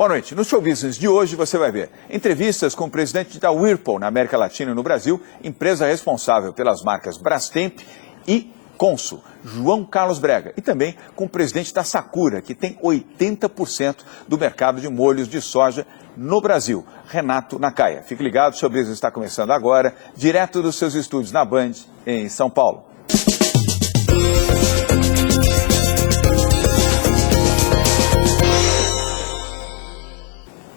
Boa noite. No Show Business de hoje você vai ver entrevistas com o presidente da Whirlpool na América Latina e no Brasil, empresa responsável pelas marcas Brastemp e Consul, João Carlos Brega, e também com o presidente da Sakura, que tem 80% do mercado de molhos de soja no Brasil, Renato Nakaya. Fique ligado, o Show Business está começando agora, direto dos seus estúdios na Band, em São Paulo.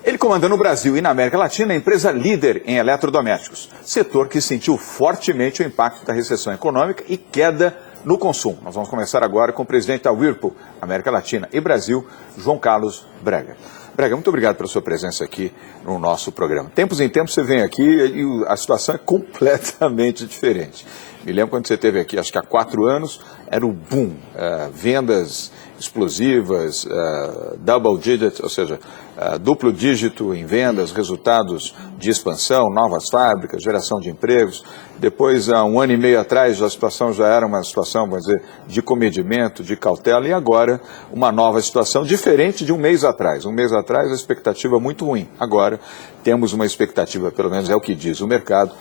Ele comanda no Brasil e na América Latina a empresa líder em eletrodomésticos, setor que sentiu fortemente o impacto da recessão econômica e queda no consumo. Nós vamos começar agora com o presidente da Whirlpool, América Latina e Brasil, João Carlos Brega. Brega, muito obrigado pela sua presença aqui no nosso programa. Tempos em tempos você vem aqui e a situação é completamente diferente. Me lembro quando você esteve aqui, acho que há 4 anos, era o boom, vendas explosivas, double digit, ou seja, duplo dígito em vendas, resultados de expansão, novas fábricas, geração de empregos. Depois, há 1 ano e meio atrás, a situação já era uma situação, vamos dizer, de comedimento, de cautela, e agora uma nova situação diferente de 1 mês atrás. 1 mês atrás, a expectativa muito ruim. Agora, temos uma expectativa, pelo menos é o que diz o mercado,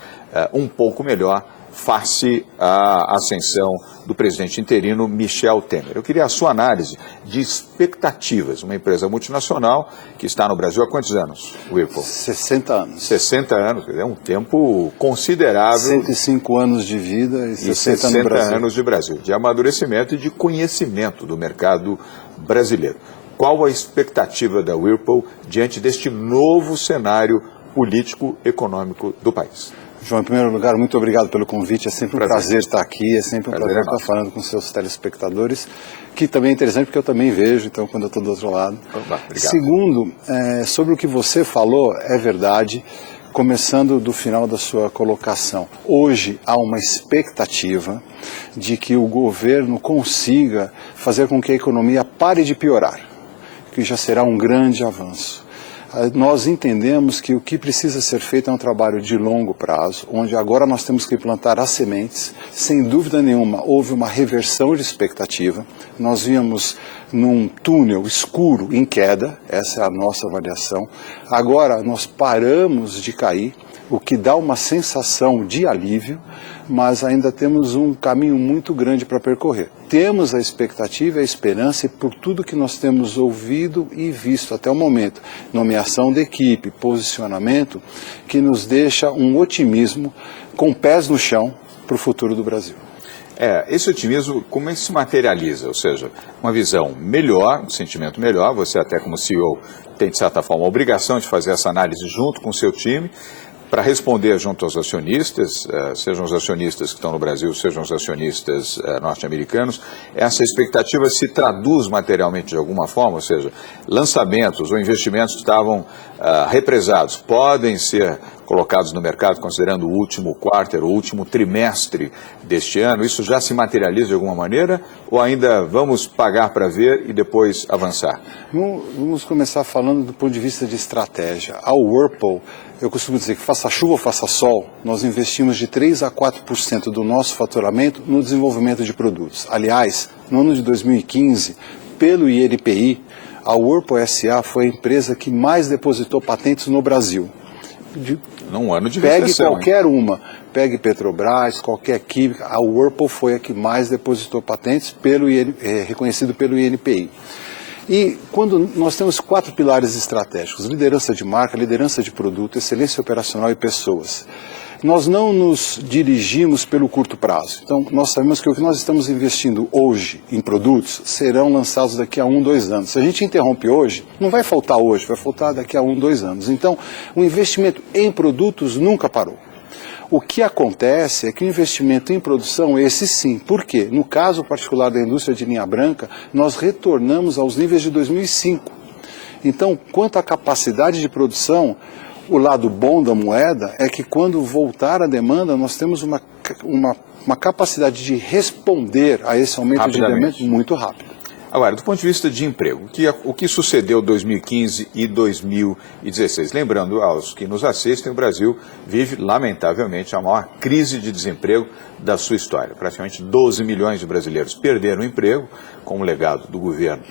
um pouco melhor, face à ascensão do presidente interino Michel Temer. Eu queria a sua análise de expectativas. Uma empresa multinacional que está no Brasil há quantos anos, Whirlpool? 60 anos. 60 anos, é um tempo considerável. 105 anos de vida e 60 no Brasil. Anos de Brasil, de amadurecimento e de conhecimento do mercado brasileiro. Qual a expectativa da Whirlpool diante deste novo cenário político-econômico do país? João, em primeiro lugar, muito obrigado pelo convite. É sempre um prazer estar aqui, é sempre um prazer estar falando com seus telespectadores, que também é interessante porque eu também vejo, então, quando eu estou do outro lado. Obrigado. Segundo, sobre o que você falou, é verdade, começando do final da sua colocação. Hoje há uma expectativa de que o governo consiga fazer com que a economia pare de piorar, que já será um grande avanço. Nós entendemos que o que precisa ser feito é um trabalho de longo prazo, onde agora nós temos que plantar as sementes. Sem dúvida nenhuma, houve uma reversão de expectativa. Nós víamos num túnel escuro em queda, essa é a nossa avaliação. Agora nós paramos de cair, o que dá uma sensação de alívio, mas ainda temos um caminho muito grande para percorrer. Temos a expectativa e a esperança, e por tudo que nós temos ouvido e visto até o momento, nomeação de equipe, posicionamento, que nos deixa um otimismo com pés no chão para o futuro do Brasil. Esse otimismo, como é que se materializa? Ou seja, uma visão melhor, um sentimento melhor, você até como CEO tem de certa forma a obrigação de fazer essa análise junto com o seu time, para responder junto aos acionistas, sejam os acionistas que estão no Brasil, sejam os acionistas norte-americanos, essa expectativa se traduz materialmente de alguma forma, ou seja, lançamentos ou investimentos que estavam represados podem ser colocados no mercado considerando o último quarto, o último trimestre deste ano. Isso já se materializa de alguma maneira ou ainda vamos pagar para ver e depois avançar? Vamos começar falando do ponto de vista de estratégia. A Whirlpool, eu costumo dizer que faça chuva ou faça sol, nós investimos de 3% a 4% do nosso faturamento no desenvolvimento de produtos. Aliás, no ano de 2015, pelo INPI, a Whirlpool S.A. foi a empresa que mais depositou patentes no Brasil. Num ano de Pegue recessão, qualquer uma, pegue Petrobras, qualquer química, a Whirlpool foi a que mais depositou patentes reconhecido pelo INPI. E quando nós temos 4 pilares estratégicos, liderança de marca, liderança de produto, excelência operacional e pessoas, nós não nos dirigimos pelo curto prazo. Então, nós sabemos que o que nós estamos investindo hoje em produtos serão lançados daqui a 1, 2 anos. Se a gente interrompe hoje, não vai faltar hoje, vai faltar daqui a 1, 2 anos. Então, o investimento em produtos nunca parou. O que acontece é que o investimento em produção, esse sim. Por quê? No caso particular da indústria de linha branca, nós retornamos aos níveis de 2005. Então, quanto à capacidade de produção, o lado bom da moeda é que quando voltar a demanda, nós temos uma capacidade de responder a esse aumento de demanda muito rápido. Agora, do ponto de vista de emprego, o que sucedeu em 2015 e 2016? Lembrando aos que nos assistem, o Brasil vive, lamentavelmente, a maior crise de desemprego da sua história. Praticamente 12 milhões de brasileiros perderam o emprego, com o legado do governo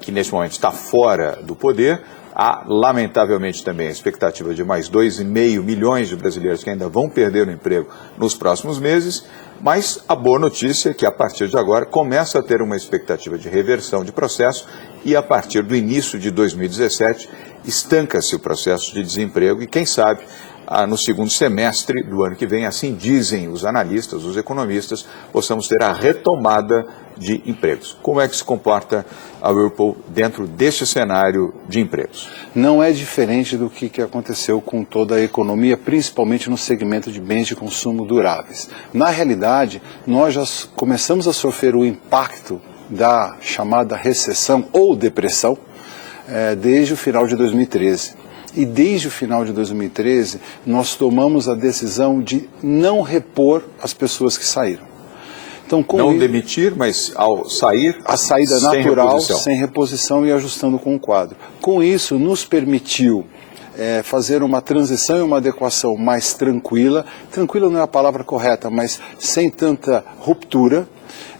que neste momento está fora do poder. Há, lamentavelmente, também a expectativa de mais 2,5 milhões de brasileiros que ainda vão perder o emprego nos próximos meses, mas a boa notícia é que, a partir de agora, começa a ter uma expectativa de reversão de processo e, a partir do início de 2017, estanca-se o processo de desemprego e, quem sabe, no segundo semestre do ano que vem, assim dizem os analistas, os economistas, possamos ter a retomada de empregos. Como é que se comporta a Whirlpool dentro deste cenário de empregos? Não é diferente do que aconteceu com toda a economia, principalmente no segmento de bens de consumo duráveis. Na realidade, nós já começamos a sofrer o impacto da chamada recessão ou depressão desde o final de 2013. E desde o final de 2013, nós tomamos a decisão de não repor as pessoas que saíram. Então, não demitir, mas ao sair, a saída natural, sem reposição e ajustando com o quadro. Com isso, nos permitiu fazer uma transição e uma adequação mais tranquila. Tranquila não é a palavra correta, mas sem tanta ruptura,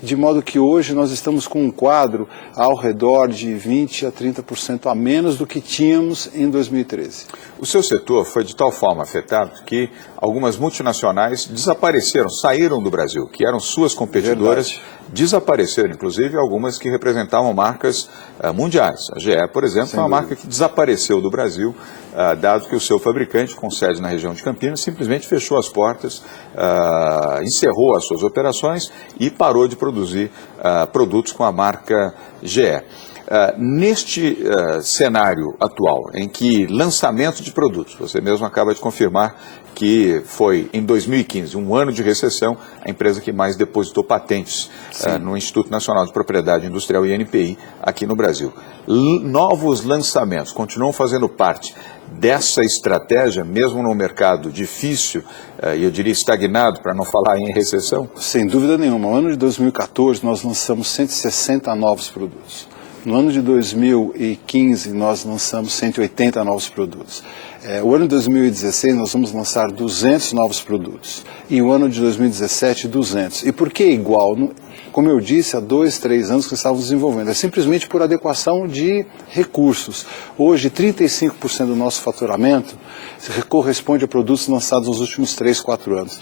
de modo que hoje nós estamos com um quadro ao redor de 20% a 30% a menos do que tínhamos em 2013. O seu setor foi de tal forma afetado que algumas multinacionais desapareceram, saíram do Brasil, que eram suas competidoras. Verdade. Desapareceram, inclusive, algumas que representavam marcas mundiais. A GE, por exemplo, foi uma marca que desapareceu do Brasil, dado que o seu fabricante, com sede na região de Campinas, simplesmente fechou as portas, encerrou as suas operações e parou de produzir produtos com a marca GE. Neste cenário atual, em que lançamento de produtos, você mesmo acaba de confirmar que foi em 2015, um ano de recessão, a empresa que mais depositou patentes no Instituto Nacional de Propriedade Industrial, INPI, aqui no Brasil. Novos lançamentos continuam fazendo parte dessa estratégia, mesmo no mercado difícil, e eu diria estagnado, para não falar em recessão? Sem dúvida nenhuma. No ano de 2014, nós lançamos 160 novos produtos. No ano de 2015, nós lançamos 180 novos produtos. O ano de 2016, nós vamos lançar 200 novos produtos. E o ano de 2017, 200. E por que igual? Como eu disse, há 2, 3 anos que estávamos desenvolvendo. É simplesmente por adequação de recursos. Hoje, 35% do nosso faturamento corresponde a produtos lançados nos últimos 3, 4 anos.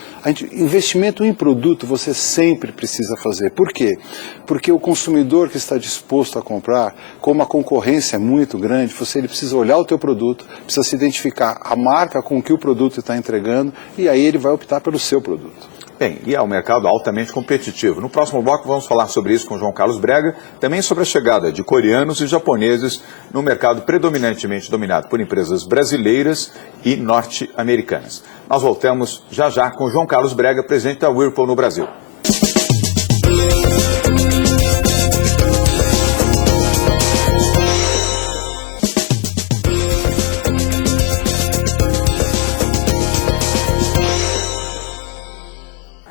Investimento em produto você sempre precisa fazer. Por quê? Porque o consumidor que está disposto a comprar, como a concorrência é muito grande, ele precisa olhar o teu produto, precisa se identificar a marca com que o produto está entregando e aí ele vai optar pelo seu produto. Bem, e é um mercado altamente competitivo. No próximo bloco vamos falar sobre isso com o João Carlos Brega, também sobre a chegada de coreanos e japoneses no mercado predominantemente dominado por empresas brasileiras e norte-americanas. Nós voltamos já já com o João Carlos Brega, presidente da Whirlpool no Brasil.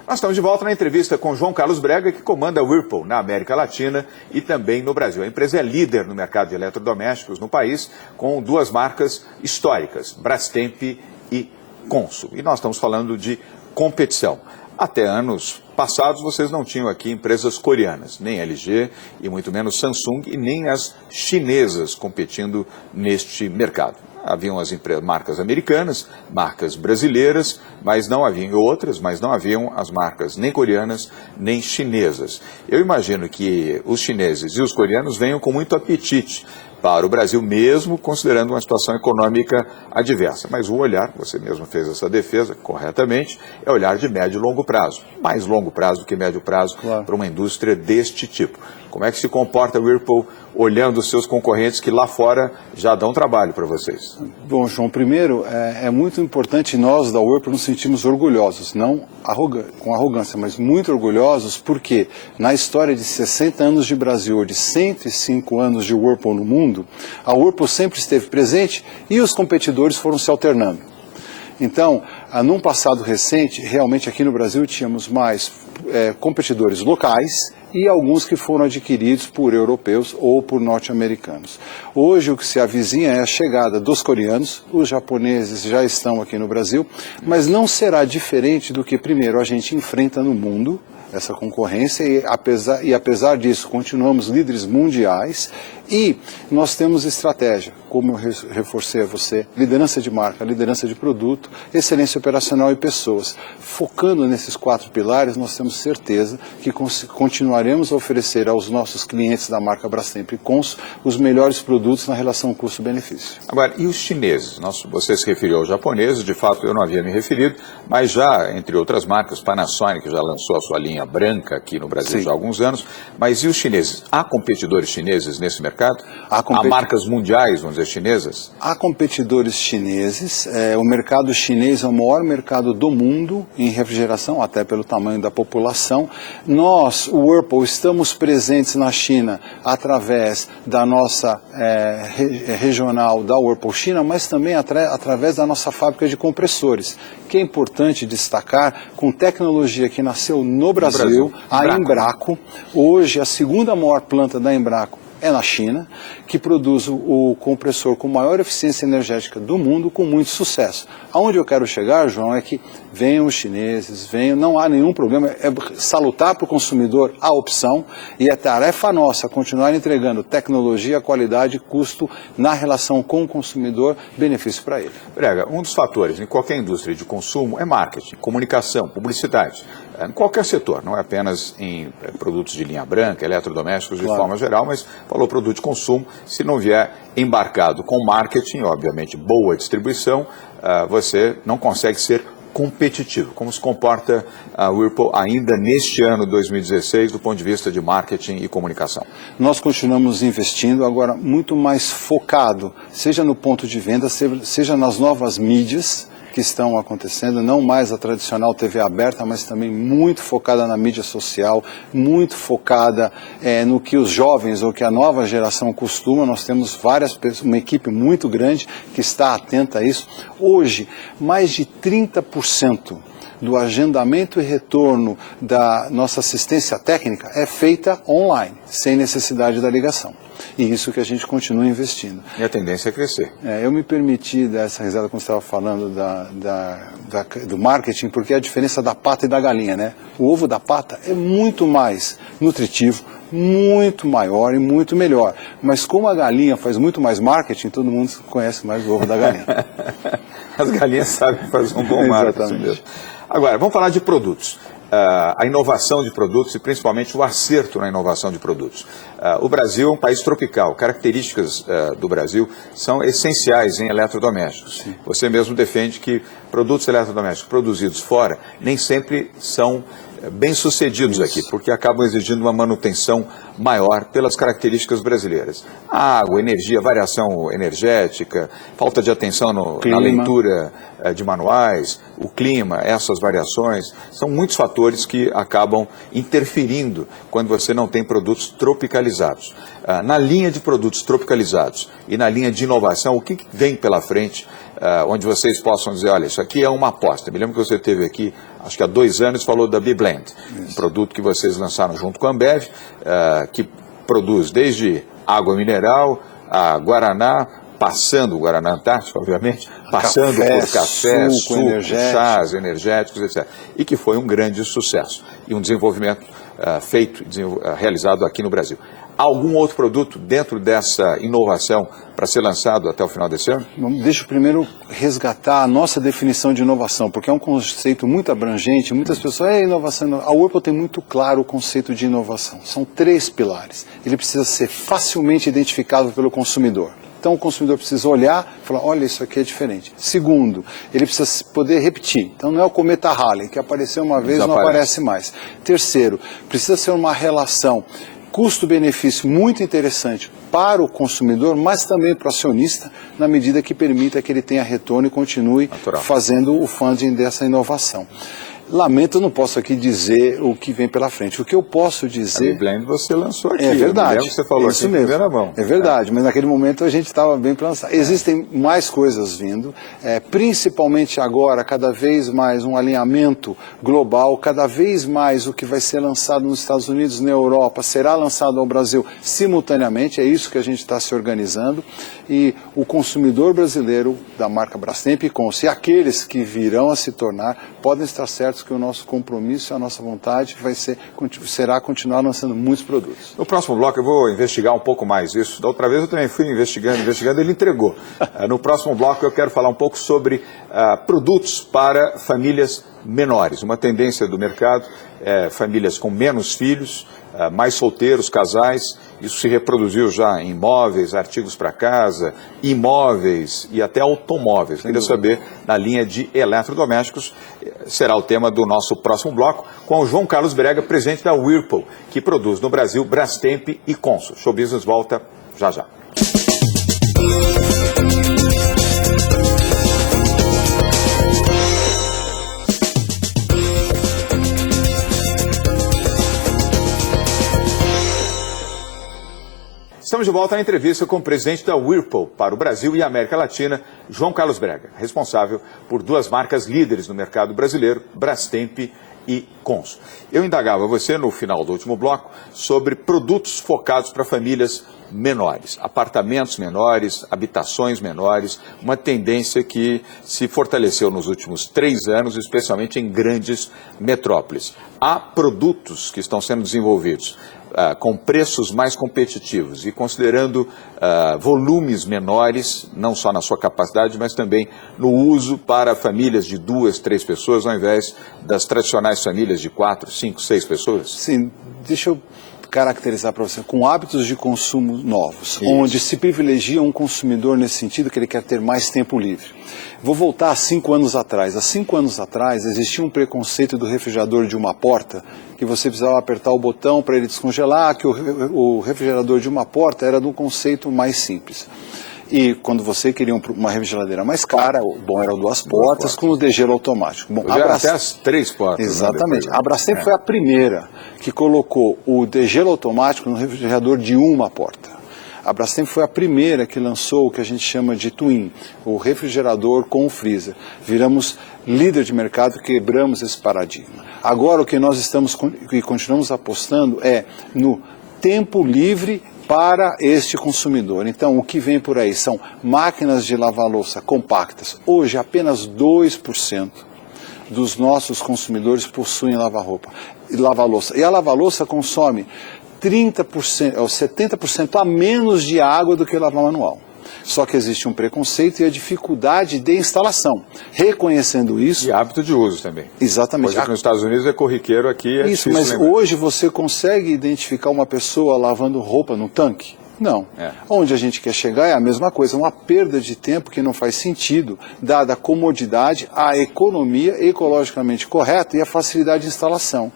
Nós estamos de volta na entrevista com João Carlos Brega, que comanda a Whirlpool na América Latina e também no Brasil. A empresa é líder no mercado de eletrodomésticos no país, com 2 marcas históricas, Brastemp e Consul. E nós estamos falando de competição. Até anos passados, vocês não tinham aqui empresas coreanas, nem LG e muito menos Samsung e nem as chinesas competindo neste mercado. Haviam as marcas americanas, marcas brasileiras, mas não haviam outras, mas não haviam as marcas nem coreanas, nem chinesas. Eu imagino que os chineses e os coreanos venham com muito apetite para o Brasil, mesmo considerando uma situação econômica adversa. Mas o olhar, você mesmo fez essa defesa corretamente, é olhar de médio e longo prazo. Mais longo prazo do que médio prazo, claro, para uma indústria deste tipo. Como é que se comporta a Whirlpool olhando os seus concorrentes que lá fora já dão trabalho para vocês? Bom, João, primeiro, é muito importante nós da Whirlpool nos sentirmos orgulhosos, não com arrogância, mas muito orgulhosos, porque na história de 60 anos de Brasil, ou de 105 anos de Whirlpool no mundo, a Whirlpool sempre esteve presente e os competidores foram se alternando. Então, num passado recente, realmente aqui no Brasil tínhamos mais competidores locais e alguns que foram adquiridos por europeus ou por norte-americanos. Hoje o que se avizinha é a chegada dos coreanos, os japoneses já estão aqui no Brasil, mas não será diferente do que primeiro a gente enfrenta no mundo, essa concorrência, e apesar disso continuamos líderes mundiais E nós temos estratégia, como eu reforcei a você, liderança de marca, liderança de produto, excelência operacional e pessoas. Focando nesses 4 pilares, nós temos certeza que continuaremos a oferecer aos nossos clientes da marca Brastemp e Consul os melhores produtos na relação custo-benefício. Agora, e os chineses? Você se referiu aos japoneses, de fato eu não havia me referido, mas já, entre outras marcas, Panasonic já lançou a sua linha branca aqui no Brasil Sim. já há alguns anos, mas e os chineses? Há competidores chineses nesse mercado? Há marcas mundiais, vamos dizer, chinesas? Há competidores chineses, o mercado chinês é o maior mercado do mundo em refrigeração, até pelo tamanho da população. Nós, o Whirlpool, estamos presentes na China através da nossa regional da Whirlpool China, mas também através da nossa fábrica de compressores, que é importante destacar, com tecnologia que nasceu no Brasil, a Embraco. Hoje, a segunda maior planta da Embraco é na China, que produz o compressor com maior eficiência energética do mundo, com muito sucesso. Aonde eu quero chegar, João, é que venham os chineses, não há nenhum problema, é salutar para o consumidor a opção, e é tarefa nossa continuar entregando tecnologia, qualidade e custo na relação com o consumidor, benefício para ele. Brega, um dos fatores em qualquer indústria de consumo é marketing, comunicação, publicidade. Em qualquer setor, não é apenas em produtos de linha branca, eletrodomésticos de forma geral, mas falou produto de consumo, se não vier embarcado com marketing, obviamente boa distribuição, você não consegue ser competitivo. Como se comporta a Whirlpool ainda neste ano 2016 do ponto de vista de marketing e comunicação? Nós continuamos investindo agora muito mais focado, seja no ponto de venda, seja nas novas mídias que estão acontecendo, não mais a tradicional TV aberta, mas também muito focada na mídia social, muito focada no que os jovens ou que a nova geração costuma. Nós temos uma equipe muito grande que está atenta a isso. Hoje, mais de 30% do agendamento e retorno da nossa assistência técnica é feita online, sem necessidade da ligação. E isso que a gente continua investindo. E a tendência é crescer. Eu me permiti dar essa risada quando você estava falando do marketing, porque é a diferença da pata e da galinha, né? O ovo da pata é muito mais nutritivo, muito maior e muito melhor. Mas como a galinha faz muito mais marketing, todo mundo conhece mais o ovo da galinha. As galinhas sabem fazer um bom marketing mesmo. Agora, vamos falar de produtos. A inovação de produtos e principalmente o acerto na inovação de produtos. O Brasil é um país tropical, características do Brasil são essenciais em eletrodomésticos. Sim. Você mesmo defende que produtos eletrodomésticos produzidos fora nem sempre são bem-sucedidos aqui, porque acabam exigindo uma manutenção maior pelas características brasileiras. A água, energia, variação energética, falta de atenção na leitura de manuais, o clima, essas variações, são muitos fatores que acabam interferindo quando você não tem produtos tropicalizados. Na linha de produtos tropicalizados e na linha de inovação, o que vem pela frente, onde vocês possam dizer, olha, isso aqui é uma aposta. Me lembro que você teve aqui, acho que há 2 anos, falou da B-Blend, um produto que vocês lançaram junto com a Ambev, que produz desde água mineral, a Guaraná, passando o Guaraná Antártica, obviamente, passando por café, suco, chás energéticos, etc. E que foi um grande sucesso e um desenvolvimento realizado aqui no Brasil. Algum outro produto dentro dessa inovação para ser lançado até o final desse ano? Deixa eu primeiro resgatar a nossa definição de inovação, porque é um conceito muito abrangente. Muitas pessoas, inovação. A Whirlpool tem muito claro o conceito de inovação. São 3 pilares. Ele precisa ser facilmente identificável pelo consumidor. Então o consumidor precisa olhar e falar, olha, isso aqui é diferente. Segundo, ele precisa poder repetir. Então não é o cometa Halley, que apareceu uma vez e não aparece mais. Terceiro, precisa ser uma relação custo-benefício muito interessante para o consumidor, mas também para o acionista, na medida que permita que ele tenha retorno e continue fazendo o funding dessa inovação. Lamento, eu não posso aqui dizer o que vem pela frente. O que eu posso dizer... A B-Blend você lançou aqui. É verdade. Você falou isso aqui mesmo. em primeira mão. É verdade, mas naquele momento a gente estava bem para lançar. Existem mais coisas vindo, principalmente agora, cada vez mais um alinhamento global, cada vez mais o que vai ser lançado nos Estados Unidos, na Europa, será lançado ao Brasil simultaneamente, é isso que a gente está se organizando, e o consumidor brasileiro da marca Brastemp e Consul, e aqueles que virão a se tornar, podem estar certos certos que o nosso compromisso e a nossa vontade será continuar lançando muitos produtos. No próximo bloco eu vou investigar um pouco mais isso. Da outra vez eu também fui investigando, ele entregou. No próximo bloco eu quero falar um pouco sobre produtos para famílias menores. Uma tendência do mercado é famílias com menos filhos, mais solteiros, casais. Isso se reproduziu já em móveis, artigos para casa, imóveis e até automóveis. Queria saber, na linha de eletrodomésticos, será o tema do nosso próximo bloco, com o João Carlos Brega, presidente da Whirlpool, que produz no Brasil Brastemp e Consul. Show Business volta já já. Estamos de volta à entrevista com o presidente da Whirlpool para o Brasil e a América Latina, João Carlos Brega, responsável por duas marcas líderes no mercado brasileiro, Brastemp e Consul. Eu indagava você no final do último bloco sobre produtos focados para famílias menores, apartamentos menores, habitações menores, uma tendência que se fortaleceu nos últimos 3 anos, especialmente em grandes metrópoles. Há produtos que estão sendo desenvolvidos com preços mais competitivos e considerando volumes menores, não só na sua capacidade, mas também no uso para famílias de 2, 3 pessoas, ao invés das tradicionais famílias de 4, 5, 6 pessoas? Sim, deixa eu caracterizar para você, com hábitos de consumo novos, Isso. onde se privilegia um consumidor nesse sentido que ele quer ter mais tempo livre. Vou voltar a 5 anos atrás. Há 5 anos atrás existia um preconceito do refrigerador de uma porta, que você precisava apertar o botão para ele descongelar, que o refrigerador de uma porta era de um conceito mais simples. E quando você queria uma refrigeradeira mais cara, o bom era 2 portas com o degelo automático. Bom, até as 3 portas. Exatamente. A Brastemp foi a primeira que colocou o degelo automático no refrigerador de uma porta. A Brastemp foi a primeira que lançou o que a gente chama de Twin, o refrigerador com o freezer. Viramos líder de mercado, quebramos esse paradigma. Agora o que nós estamos e continuamos apostando é no tempo livre para este consumidor. Então, o que vem por aí são máquinas de lavar louça compactas. Hoje, apenas 2% dos nossos consumidores possuem lava-louça. E a lava-louça consome 30% ou 70% a menos de água do que lavar manual. Só que existe um preconceito e a dificuldade de instalação. Reconhecendo isso... E hábito de uso também. Exatamente. Coisa que nos Estados Unidos é corriqueiro, aqui é isso, difícil mas lembrar. Hoje você consegue identificar uma pessoa lavando roupa no tanque? Não. Onde a gente quer chegar é a mesma coisa, uma perda de tempo que não faz sentido, dada a comodidade, a economia ecologicamente correta e a facilidade de instalação.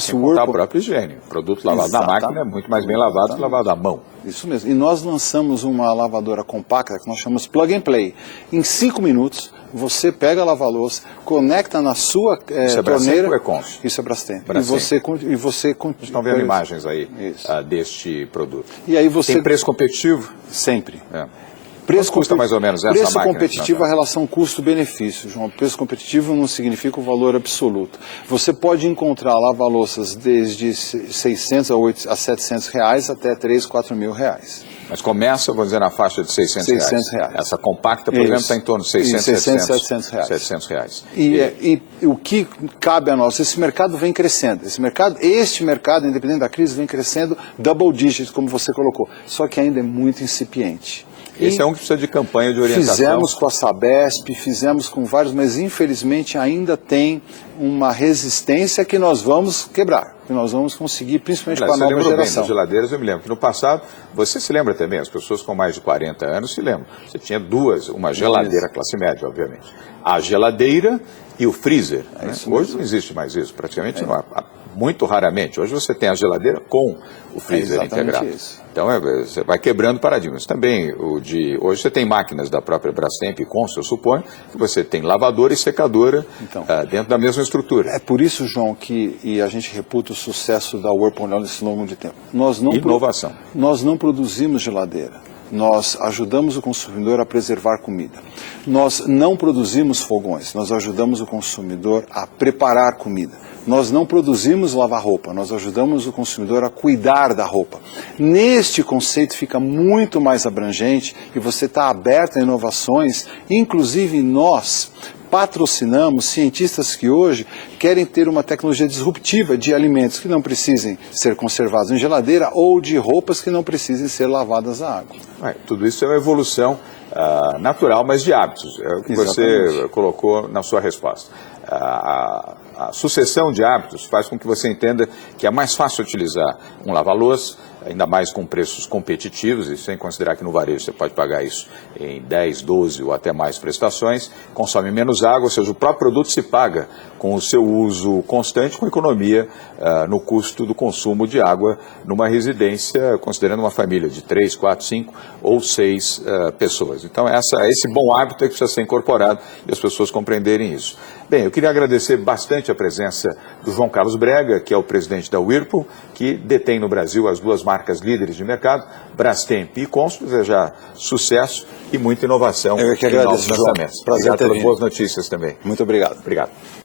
Sem contar a própria higiene. O produto lavado na máquina é muito mais bem lavado que lavado à mão. Isso mesmo. E nós lançamos uma lavadora compacta que nós chamamos Plug and Play. Em 5 minutos, você pega a lava-louça, conecta na sua Isso é torneira... Brastemp ou é Consul? Isso é Brastemp. Brastemp. E você estão vendo imagens aí deste produto. E aí você... Tem preço competitivo? Sempre. Quanto custa mais ou menos essa preço máquina? Preço competitivo é a relação custo-benefício, João. Preço competitivo não significa o valor absoluto. Você pode encontrar lava-louças desde 600 a 700 reais até 3, 4 mil reais. Mas começa, vamos dizer, na faixa de 600 reais. Essa compacta, por exemplo, está em torno de 600, 700 reais. 700 reais. E o que cabe a nós? Esse mercado vem crescendo. Este mercado, independente da crise, vem crescendo double digit, como você colocou. Só que ainda é muito incipiente. Esse é um que precisa de campanha de orientação. Fizemos com a Sabesp, fizemos com vários, mas infelizmente ainda tem uma resistência que nós vamos quebrar, que nós vamos conseguir, principalmente com a nova geração. Bem, das geladeiras, eu me lembro que no passado, você se lembra também, as pessoas com mais de 40 anos se lembram. Você tinha uma geladeira classe média, obviamente. A geladeira e o freezer. Né? Hoje não existe mais isso, praticamente não. Muito raramente. Hoje você tem a geladeira com o freezer integrado. Isso. Então você vai quebrando paradigmas. Também hoje você tem máquinas da própria Brastemp e Consul, eu suponho, que você tem lavadora e secadora dentro da mesma estrutura. É por isso, João, que a gente reputa o sucesso da Whirlpool nesse longo de tempo. Inovação. Nós não produzimos geladeira. Nós ajudamos o consumidor a preservar comida. Nós não produzimos fogões, nós ajudamos o consumidor a preparar comida. Nós não produzimos lavar-roupa, nós ajudamos o consumidor a cuidar da roupa. Neste conceito fica muito mais abrangente e você está aberto a inovações, inclusive nós patrocinamos cientistas que hoje querem ter uma tecnologia disruptiva de alimentos que não precisem ser conservados em geladeira ou de roupas que não precisem ser lavadas à água. Tudo isso é uma evolução natural, mas de hábitos, é o que você colocou na sua resposta. A sucessão de hábitos faz com que você entenda que é mais fácil utilizar um lava-louça, ainda mais com preços competitivos, e sem considerar que no varejo você pode pagar isso em 10, 12 ou até mais prestações, consome menos água, ou seja, o próprio produto se paga com o seu uso constante, com economia no custo do consumo de água numa residência, considerando uma família de 3, 4, 5 ou 6 pessoas. Então, esse bom hábito é que precisa ser incorporado e as pessoas compreenderem isso. Bem, eu queria agradecer bastante a presença do João Carlos Brega, que é o presidente da Whirlpool, que detém no Brasil as duas marcas líderes de mercado, Brastemp e Consul, desejar sucesso e muita inovação. Eu que agradeço, em novos lançamentos. Prazer Obrigado pelas ter boas notícias também. Muito obrigado. Obrigado.